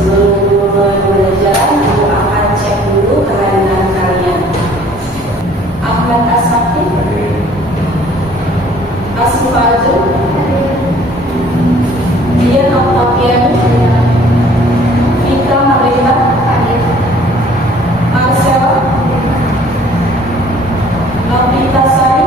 Sebelum belajar, aku akan cek dulu kehadiran kalian. Ahmad Asaki, Asifaju, Dian Octavian, Vika Marita, Marcel, Novita Sari,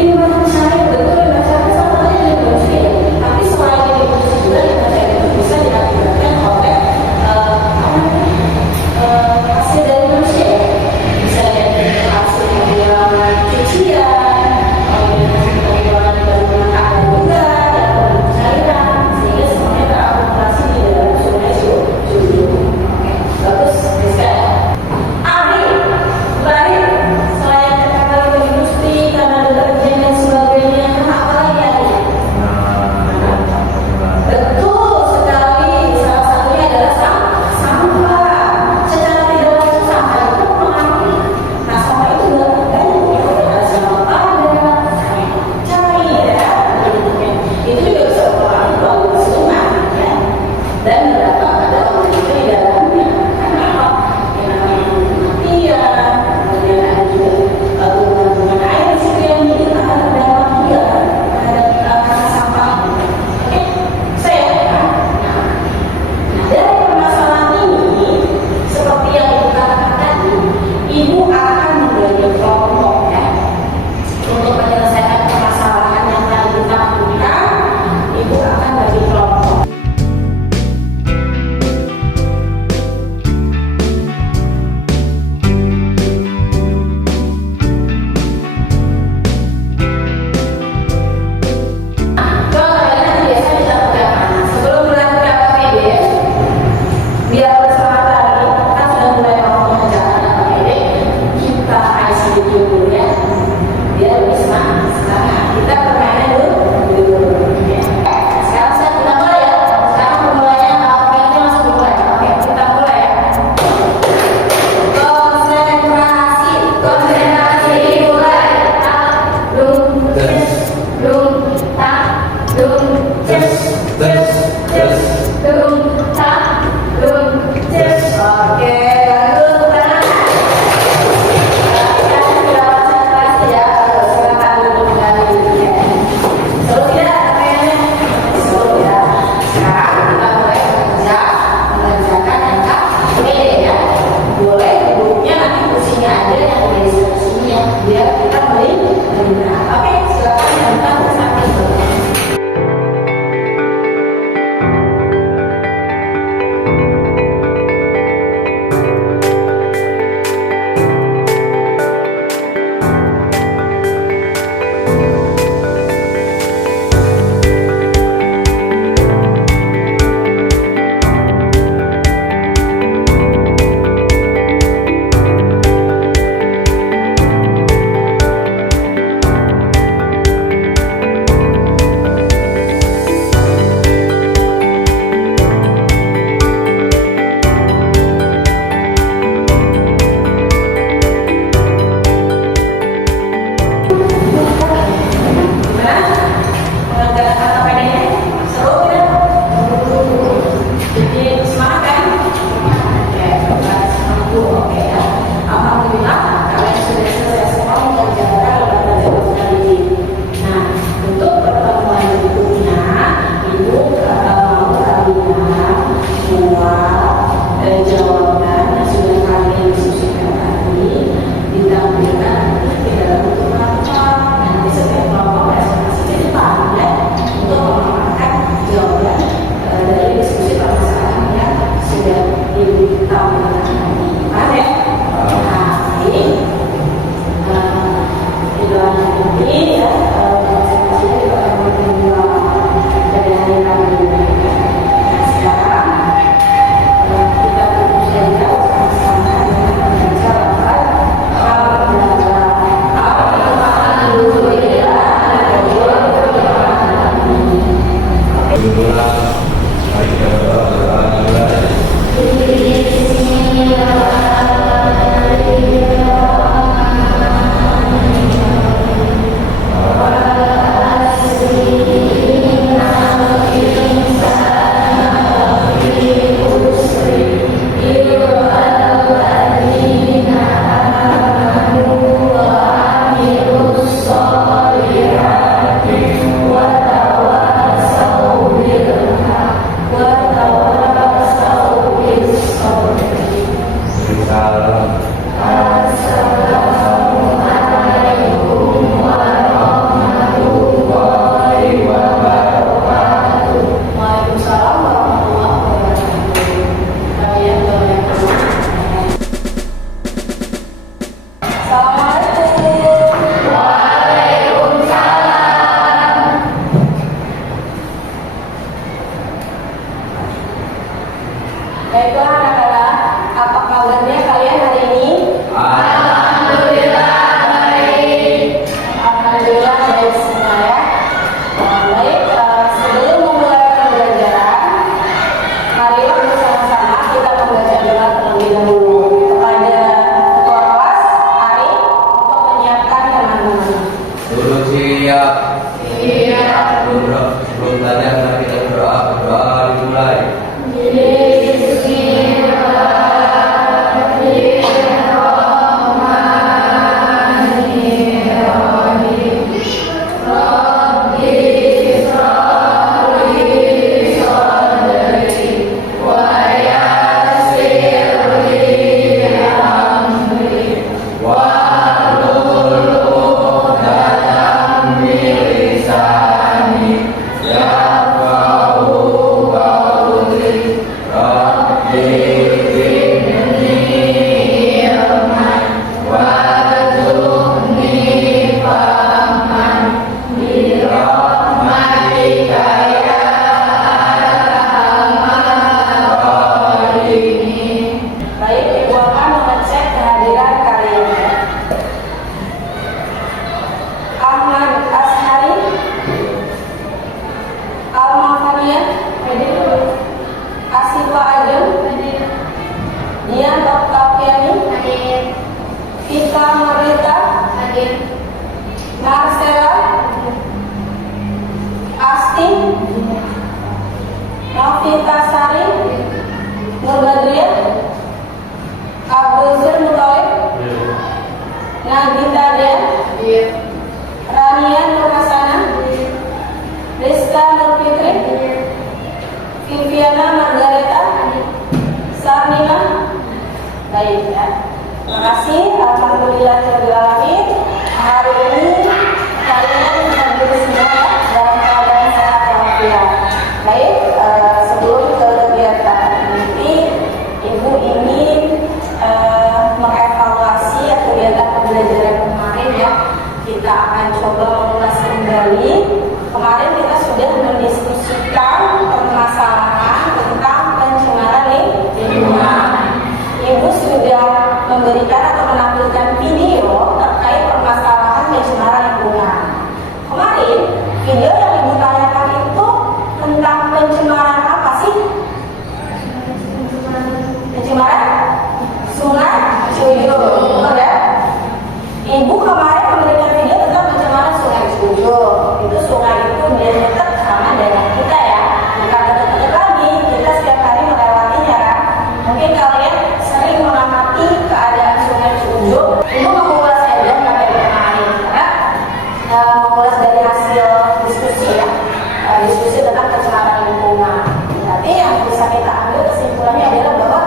lingkungan masyarakat betul masyarakat salah satunya dari manusia. Tapi selain dari manusia juga manusia itu bisa diakibatkan oleh hasil dari manusia. Bisa dari hasil pembuangan cucian, pembuangan menggunakan air berat dan cairan, sehingga semuanya terakumulasi di dalam sungai Julu. Bagus, bisa. Baik, selain kata industri, karena deterjen dan sebagainya. Siap. Siap. Sebelum tanya kita berdoa dimulai. Novita Sari, Nurbadriya, Abdul Zir Mutawib, Nagita Dian, Rania Nur Hasana, Rizka Nur Fitri, Viviana Margareta, Sarnina. Baik ya. Terima kasih. Alhamdulillah terima. Hari ini kalian hadir semua dalam keadaan sehat walafiat. Baik, sebelum ke kegiatan ini, Ibu ingin mengevaluasi kegiatan pembelajaran kemarin ya. Kita akan coba mengulas kembali. Kemarin kita sudah mendiskusikan permasalahan tentang pencemaran lingkungan. Ibu sudah memberikan atau menampilkan video terkait permasalahan pencemaran lingkungan. Kemarin video yang Ibu tanyakan itu tentang pencemaran apa sih? Pencemaran Sungai Cuyur, betul ya? Ibu kemarin memberikan video tentang pencemaran Sungai Cuyur. Itu sungai itu dia dekat sama daerah kita ya, bukan dekat-dekat lagi. Kita setiap hari melewatinya kan. Mungkin kalian sering mengamati keadaan Sungai Cuyur. Ibu mengulas saja pada kemarin karena mengulas dari hasil diskusi ya, diskusi tentang pencemaran lingkungan. Berarti yang bisa kita ambil kesimpulannya adalah bahwa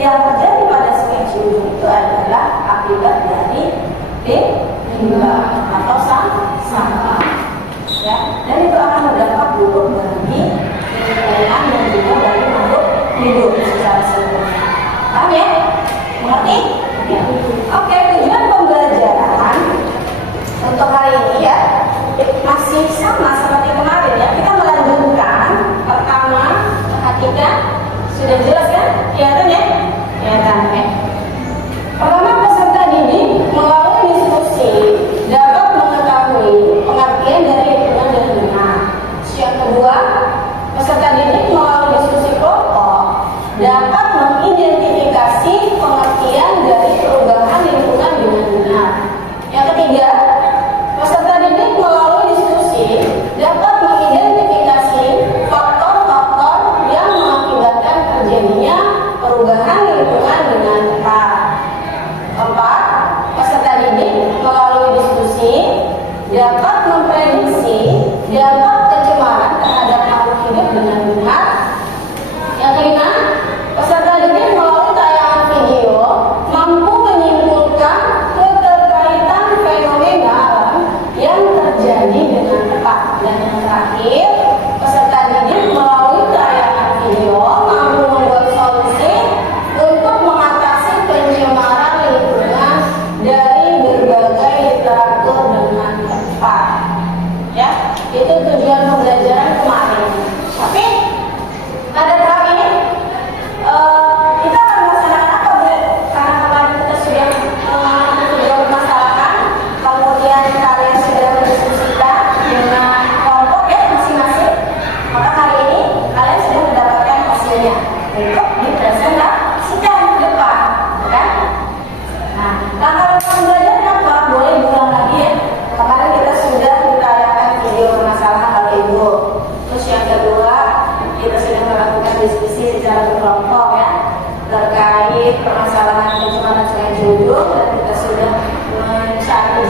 yang terjadi pada Sungai Cuyur itu adalah akibat dari limbah atau sampah ya, dan itu akan berdampak buruk bagi lingkungan dan juga bagi makhluk hidup secara sempurna. Paham ya? Mengerti? Ya. Oke, tujuan pembelajaran untuk hari ini ya masih sama seperti kemarin ya. Kita melanjutkan. Pertama, perhatikan, sudah jelas kan? Kelihatan ya? Kelihatan ya. Pertama, peserta didik melalui diskusi dapat mengetahui pengertian dari lingkungan dan lingkungan. Yang kedua, peserta didik melalui diskusi kelompok dapat mengidentifikasi pengertian dari perubahan lingkungan dengan benar. Yang ketiga, peserta didik melalui diskusi dapat mengidentifikasi faktor-faktor yang mengakibatkan terjadinya perubahan lingkungan dengan tepat. Keempat, peserta didik melalui diskusi dapat memprediksi dampak pencemaran terhadap makhluk hidup dengan benar. Yang kelima, peserta didik melalui tayangan video mampu menyimpulkan keterkaitan fenomena alam yang terjadi dengan tepat. Dan yang terakhir, peserta didik melalui tayangan video mampu membuat solusi untuk mengatasi pencemaran lingkungan dari berbagai literatur dengan tepat. Ya, itu tujuan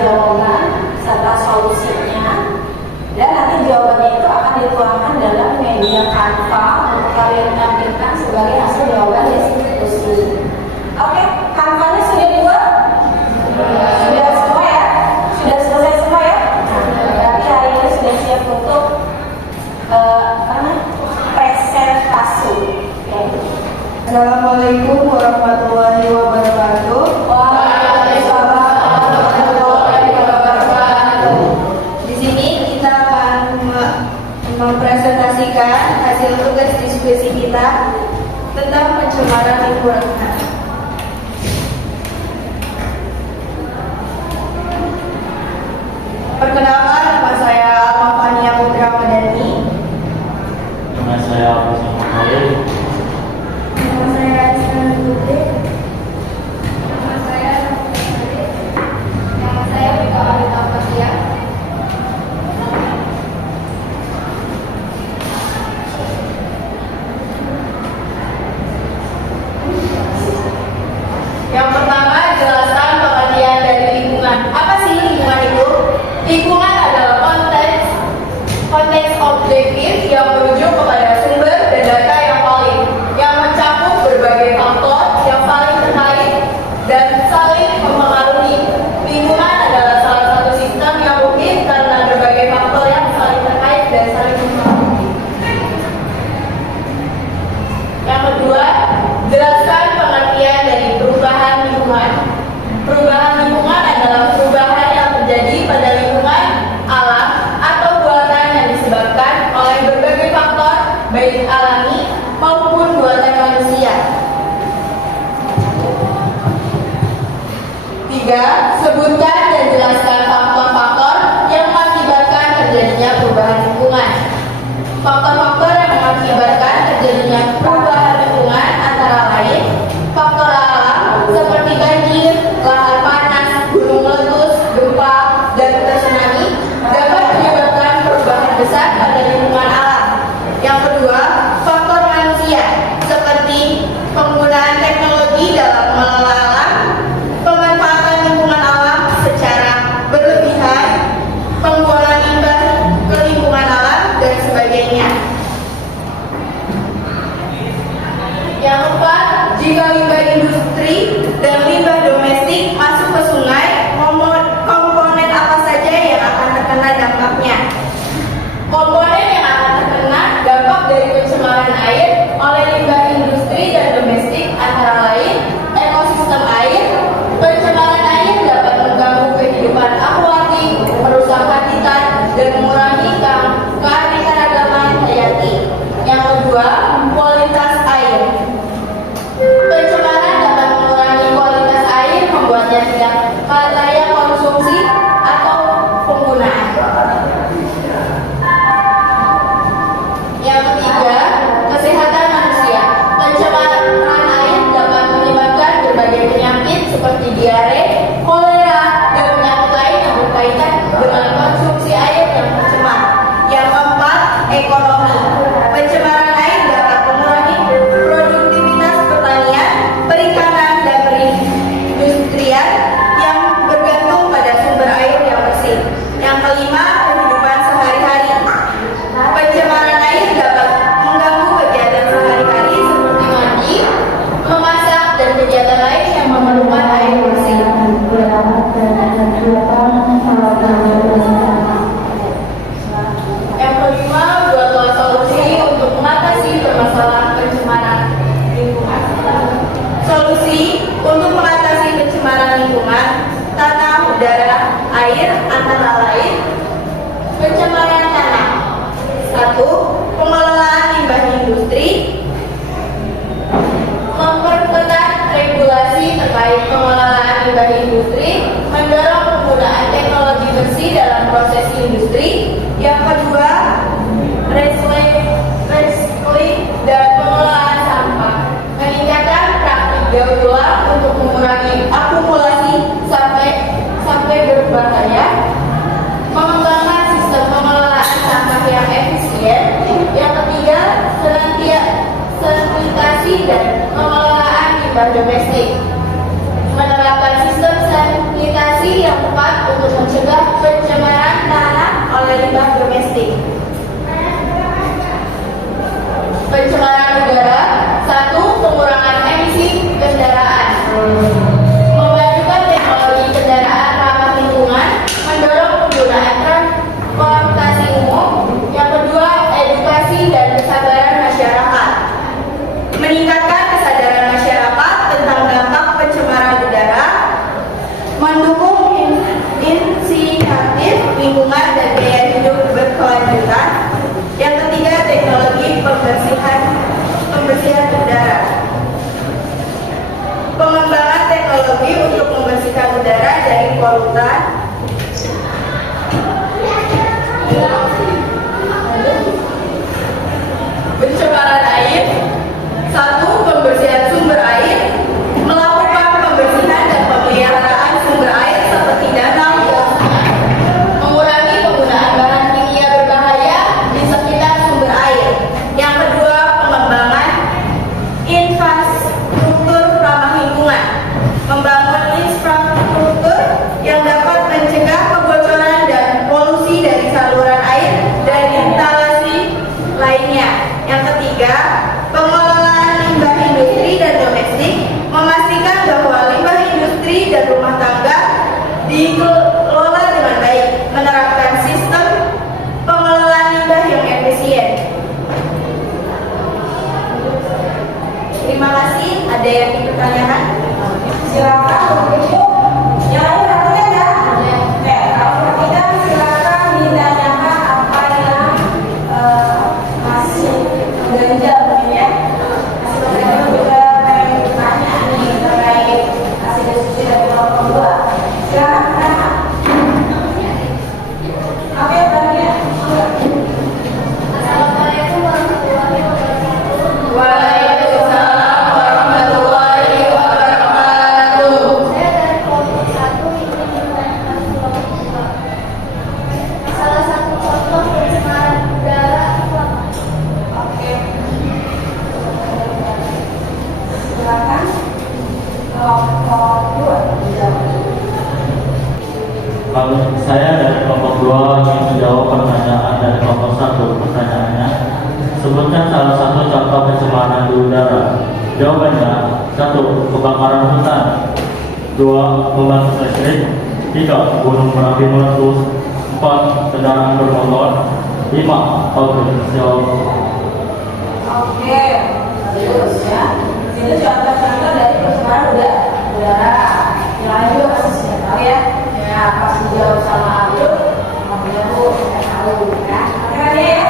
jawaban serta solusinya, dan nanti jawabannya itu akan dituangkan dalam media Canva untuk kalian tampilkan sebagai hasil jawaban diskusi. Oke, Canva-nya sudah dibuat? Sudah semua ya? Sudah selesai semua ya? Berarti hari ini sudah siap untuk presentasi. Oke. Assalamualaikum warahmatullahi wabarakatuh. Waalaikumsalam warahmatullahi wabarakatuh. Di sini kita akan mempresentasikan hasil tugas diskusi kita tentang pencemaran lingkungan. Perkenalkan, nama saya Almafania Putra Madani. Nama saya Agus Khalil. Nama saya Isnan Putri. Nama saya Vika Arita Fasia. Yang pertama, jelaskan pengertian dari lingkungan. Apa sih lingkungan itu? Lingkungan adalah konteks objektif yang merujuk kepada sumber dan data yang valid, yang mencakup berbagai faktor yang saling terkait dan saling mempengaruhi. Lingkungan adalah salah satu sistem yang mungkin karena berbagai faktor yang saling terkait dan saling mempengaruhi. Yang kedua, jelaskan pengertian dari perubahan lingkungan. Perubahan lingkungan adalah perubahan yang terjadi pada lingkungan alam atau buatan yang disebabkan oleh berbagai faktor, baik alami maupun buatan manusia. 3. Sebutkan dan jelaskan faktor-faktor yang mengakibatkan terjadinya perubahan lingkungan. Faktor-faktor yang mengakibatkan terjadinya perubahan lingkungan antara lain faktor alam seperti banjir, lahar panas, gunung meletus, gempa, dan tsunami dapat menyebabkan perubahan besar pada lingkungan alam. Yang kedua, faktor manusia seperti penggunaan teknologi dalam mengelola alam, pemanfaatan lingkungan alam secara berlebihan, pembuangan limbah ke lingkungan alam, dan sebagainya. Yang keempat, jika limbah industri dan limbah domestik masuk ke sungai, komponen apa saja yang akan terkena dampaknya? Komponen yang akan terkena dampak dari pencemaran air oleh limbah industri dan domestik antara lain ekosistem air. Pencemaran air dapat mengganggu kehidupan akuatik, merusak habitat, dan mengurangi keanekaragaman hayati. Yang kedua, kualitas air. Pencemaran dapat mengurangi kualitas air, membuatnya tidak layak konsumsi atau penggunaan. Yang ketiga, kesehatan manusia. Pencemaran air dapat menyebabkan berbagai penyakit seperti diare, kolera, dan penyakit lain yang berkaitan dengan konsumsi air yang tercemar. Yang keempat, ekonomi. Pencemaran air dapat mengurangi produktivitas pertanian, perikanan, dan perindustrian yang bergantung pada sumber air yang bersih. Yang kelima, kehidupan sehari-hari. Pencemaran air dapat mengganggu kegiatan sehari-hari seperti mandi, memasak, dan kegiatan lain yang memerlukan air bersih. Yang kelima, buatlah solusi untuk mengatasi permasalahan pencemaran lingkungan. Solusi untuk mengatasi pencemaran lingkungan, tanah, udara, air, antara lain pencemaran tanah. 1. Pengelolaan limbah industri. Memperketat regulasi terkait pengelolaan limbah industri, mendorong penggunaan teknologi bersih dalam proses industri. Yang kedua, recycling dan pengelolaan sampah. Meningkatkan praktik daur ulang untuk mengurangi akumulasi sampai berbahaya. Mengembangkan sistem pengelolaan sampah yang efisien. Yang ketiga, sanitasi dan pengelolaan limbah domestik. Menerapkan sistem sanitasi edukasi yang tepat untuk mencegah pencemaran tanah oleh limbah domestik. Pencemaran udara. 1. Pengurangan emisi kendaraan. Memajukan teknologi kendaraan ramah lingkungan, mendorong penggunaan transportasi umum. Yang kedua, edukasi dan kesadaran masyarakat. Meningkatkan kesadaran masyarakat tentang dampak pencemaran udara, mendukung inisiatif lingkungan dan gaya hidup berkelanjutan. Yang ketiga, teknologi pembersihan udara. Pengembangan teknologi untuk membersihkan udara dari polutan. Pencemaran air. 1. Pembersihan sumber air. Melakukan pembersihan dan pemeliharaan sumber air seperti danau dan sungai. Mengurangi penggunaan bahan kimia berbahaya di sekitar sumber air. Yang kedua, pengembangan infrastruktur ramah lingkungan. Membangun infrastruktur yang dapat mencegah kebocoran dan polusi dari saluran air dan instalasi lainnya. Yang ketiga, pengelolaan limbah industri dan domestik. Memastikan bahwa limbah industri dan rumah tangga dikelola dengan baik. Menerapkan sistem pengelolaan limbah yang efisien. Terima kasih. Ada yang dipertanyakan? Silakan untuk ibu. Yang lain perhatikan ya. Oke, kalau perhatikan silakan ditanyakan apa yang masih mengganjal mungkin ya. Masih mengganjal juga pengen bertanya nih terkait hasil diskusi dari kelompok 2. Silakan bertanya. Oke, bertanya. Assalamualaikum warahmatullahi wabarakatuh. Waalaikumsalam warahmatullahi wabarakatuh. Saya dari kelompok 1 ingin menanyakan kelompok 2. Salah satu contoh pencemaran udara apa? Oke. Silakan kelompok 2 dijawab. Kalau saya dari kelompok 2 ingin menjawab pertanyaan dari kelompok 1. Pertanyaannya, sebutkan salah satu contoh pencemaran di udara. Jawabannya, 1. Kebakaran hutan. 2. Pembangkit listrik. 3. Gunung berapi meletus. 4. Kendaraan bermotor. 5. Pabrik. Oke, bagus ya. Itu contoh-contoh dari pencemaran udara. Yang lain juga pasti sudah tahu ya. Ya, pas dijawab sama Abdul, makanya Bu, saya tahu ya. Oke lagi ya,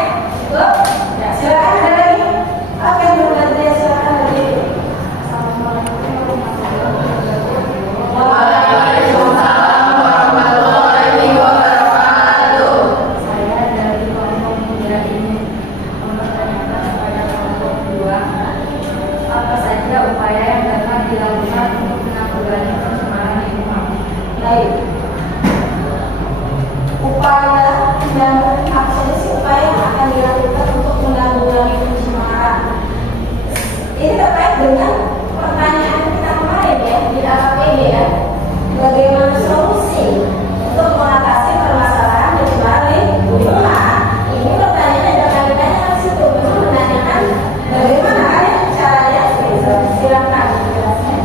Bu. Ya, silakan ada lagi. Oke, belum ada ya, silakan lagi. Waalaikumsalam warahmatullahi wabarakatuh. Saya dari kelompok muda ini mempertanyakan kepada kelompok 2, apa saja upaya yang dapat dilakukan untuk menanggulangi pencemaran lingkungan? Baik. Upaya dan apa saja sih upaya yang akan dilakukan untuk menanggulangi pencemaran? Ini terkait dengan pertanyaan kita kemarin ya di AKPD ya. Bagaimana solusi untuk mengatasi permasalahan pencemaran lingkungan? Ini pertanyaannya jangan ditanya ke situ, memang menanyakan bagaimana ya caranya. Silakan dijelaskan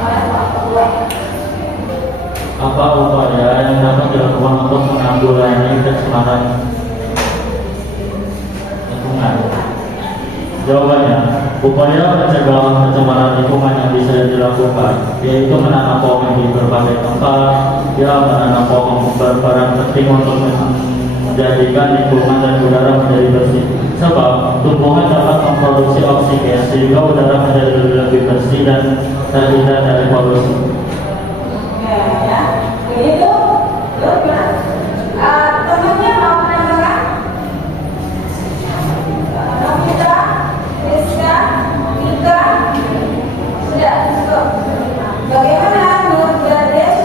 oleh kelompok 2. Apa upaya yang dapat dilakukan untuk menanggulangi pencemaran lingkungan? Jawabannya, upaya pencegahan pencemaran lingkungan yang bisa dilakukan yaitu menanam pohon di berbagai tempat. Ya, menanam pohon berperan penting untuk menjadikan lingkungan dan udara menjadi bersih. Sebab tumbuhan dapat memproduksi oksigen sehingga udara menjadi lebih bersih dan terhindar dari polusi. Ya, begitu. Lalu gimana? Temannya mau menambahkan? Novita, Rizka, Mika, sudah cukup. Bagaimana menurut Gadis?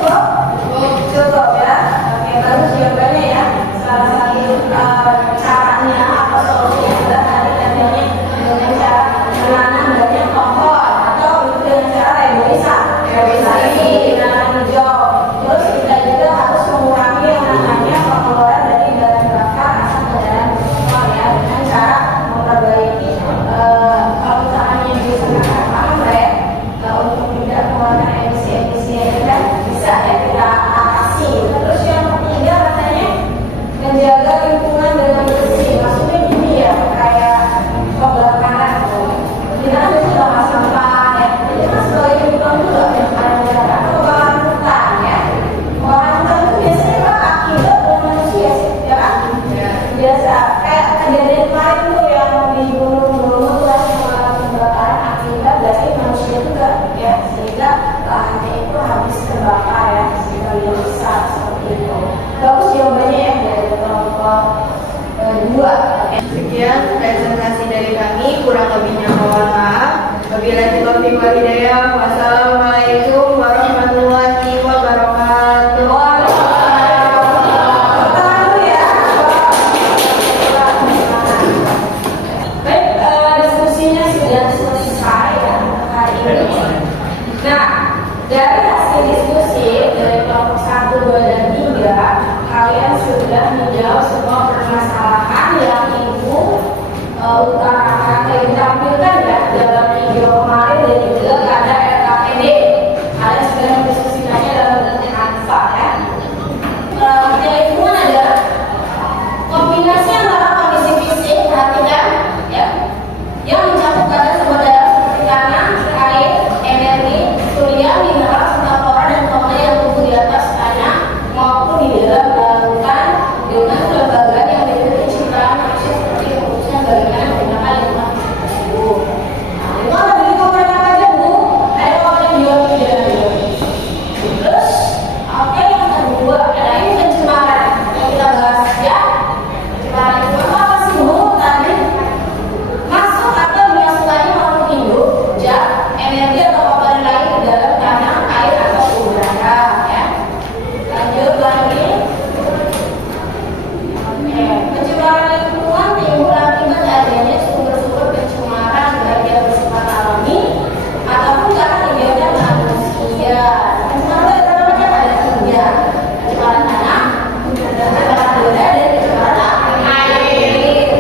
Cukup ya. Oke, bagus jawabannya ya. Salah satu caranya atau solusinya adalah tadi katanya dengan cara menanam banyak pohon atau dengan cara reboisasi, menanam hijau. Terus kita jawabannya ya dari kelompok 2. Sekian presentasi dari kami, kurang lebihnya mohon maaf. Wabillahi taufiq wal hidayah. Wassalamualaikum warahmatullahi wabarakatuh. Baik, diskusinya sudah selesai ya hari ini. Nah, dari hasil diskusi dari kelompok 1, 2, dan 3, kalian sudah menjawab semua permasalahan yang Ibu utarakan, yang ditampilkan ya dalam video kemarin dan juga pada RKPD. Kalian sudah mendiskusikannya dalam bentuk alfa ya. Nilai lingkungan adalah kombinasi antara kondisi fisik, perhatikan ya, yang mencakup kadar sumber daya seperti tanah, air, energi, surya, mineral, serta flora dan fauna yang tumbuh di atas tanah maupun di dalam lautan dengan kelembagaan yang memiliki pencitraan manusia seperti khususnya bagaimana menggunakan lingkungan tersebut. Nah, lingkungan ada lingkungan apa aja Bu? Ada orang yang jawab tidak. Terus, oke, yang kedua, ada ini pencemaran yang kita bahas ya. Pencemaran itu apa sih Bu? Tadi masuk atau dimasukkannya makhluk hidup, zat, energi atau komponen lain ke dalam tanah, air atau udara ya. Lanjut lagi. Oke, pencemaran lingkungan timbul akibat adanya sumber-sumber pencemaran baik yang bersifat alami ataupun karena kegiatan manusia. Pencemaran itu namanya ada 3: pencemaran tanah, pencemaran udara, dan pencemaran air.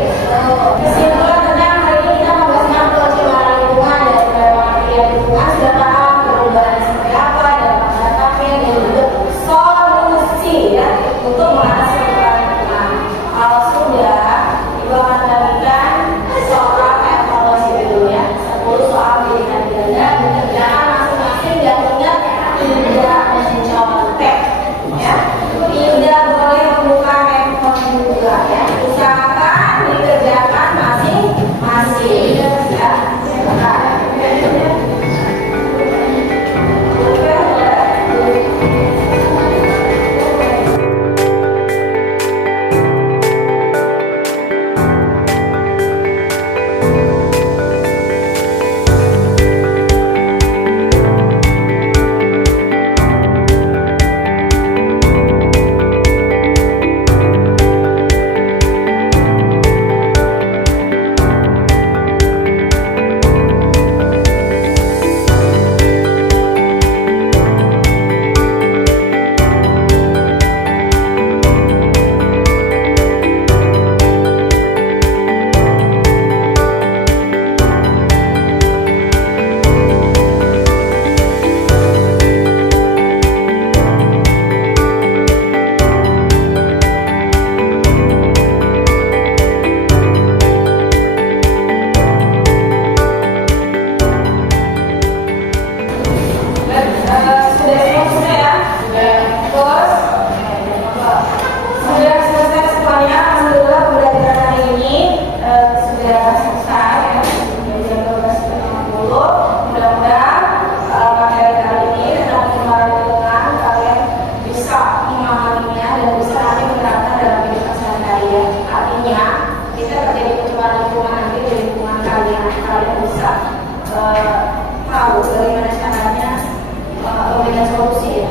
Kesimpulan tentang hari ini kita membahas tentang pencemaran lingkungan dari pengertian lingkungan, sudah paham perubahan seperti apa, dampak dampaknya, dan juga solusi ya untuk mengatasi pencemaran lingkungan. Kalau sudah, Ibu akan bagikan soal evaluasi dulu ya. 10 soal pilihan ganda dikerjakan masing-masing dan ingat tidak mencontek ya. Tidak boleh membuka handphone juga ya. Usahakan dikerjakan masing-masing ya. Sudah selesai semuanya. Alhamdulillah pembelajaran hari ini sudah selesai ya. Jam 12.50. Mudah-mudahan materi kali ini tentang pencemaran lingkungan kalian bisa memahaminya dan bisa nanti menerapkan dalam kehidupan sehari-hari ya. Artinya kita terjadi pencemaran lingkungan nanti di lingkungan kalian bisa tahu bagaimana caranya memberikan solusi ya.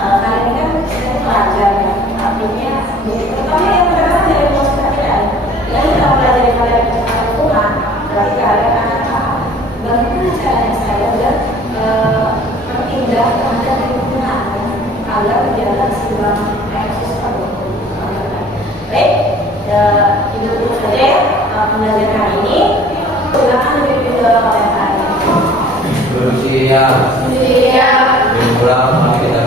Kali ini kan kita belajar ya, artinya terutama yang terdapat dari masyarakat yang kita mempelajari kalian pencemaran lingkungan, berarti kalian akan tahu bagaimana caranya saya dan bertindak terhadap lingkungan agar menjaga keseimbangan ekosistem. Baik, itu dulu saja ya pembelajaran hari ini. Silakan dipimpin oleh kalian. Berusia, Kemudian berulang, mari kita